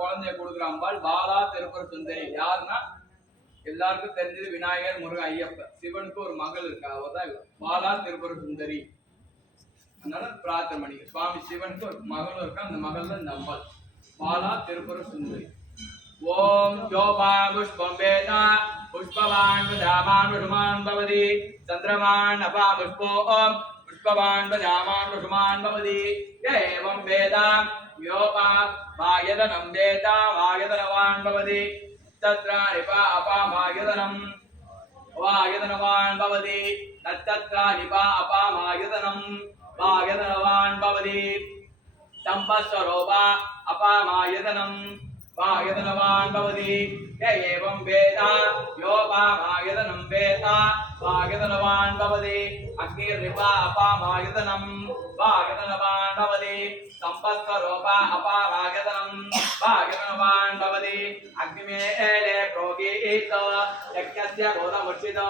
குழந்தைய கொடுக்குறாம்பாள் பாலா திருப்புர சுந்தரி. யாருன்னா எல்லாருக்கும் தெரிஞ்சது விநாயகர், முருகன், ஐயப்பன். சிவனுக்கு ஒரு மகள் இருக்கா, அவதான் பாலா திருப்புர சுந்தரி. அதனால பிரார்த்தனை பண்ணிக்க. சுவாமி சிவனுக்கு ஒரு மகளும் இருக்கா, அந்த மகள் தான் இந்த அம்பாள் பாலா திருப்புர சுந்தரி. ஓம் யோபா புஷ்பம் வேதா புஷ்பவான் பஜாமான் புஷ்மான் பவதி சந்திரமான் அப்பா புஷ்போ ஓம் புஷ்பவான் பஜாமான் புஷ்மான் பவதி ஏவம் வேதா யோபா வாயதனம் வேதா வாயதனவான் பவதி தத்ராணிபா அப்பா வாயதனவான் பவதி தத்ராணிபா அப்பா வாயதனவான் பவதி சம்பஸ்வரோபா அப்பா वायदनवान् भवति य एवं वेद यो वायदनं वेद वायदनवान् भवति अग्निर्निपा अपामायदनं वायदनवान् भवति संपत्स्वरूपा अपामायदनं वायदनवान् भवति अग्निमेले प्रोगीतो यज्ञस्य बोधमुचितो